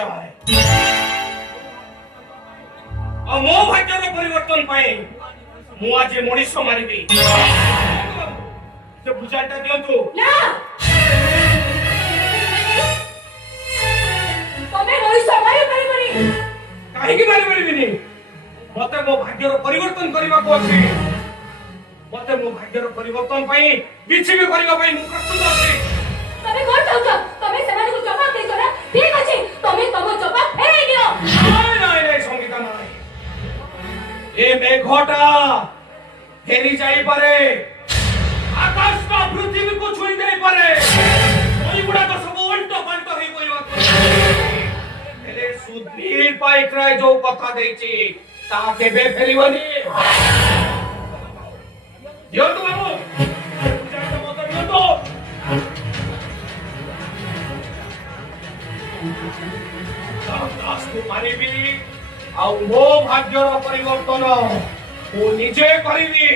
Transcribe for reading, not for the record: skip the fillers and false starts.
चाहे मो भाग्यर परिवर्तन पाए मु आज मनीष मारिबी से बुझाटा दियंतु ना तमे मनीष मारि परिबनी काहे की मारि परिबिनी मते मो भाग्यर परिवर्तन करबा को अछि मते मो भाग्यर परिवर्तन पाई किछि भी करबा पाई मु प्रस्तुत अछि तमे कोन चाहू तमे सेमाने को जवाब देइतो ना ठीक अछि तमे तमो जवाब फेरै दियो नहीं संगीता नहीं ए मेघटा फेरी जाई पारे आकाश का पृथ्वी को छुई नहीं पारे कोई गुड़ा तो सब उल्टो पलटो ही कोई हेले सुधीर पाइक्राय जो कथा देछि ता केबे फेलिबनी दियो तो बाबू जाता मत दियो तो दास को मारिबी आ मो भाग्यर परिवर्तन मु निजे करिबी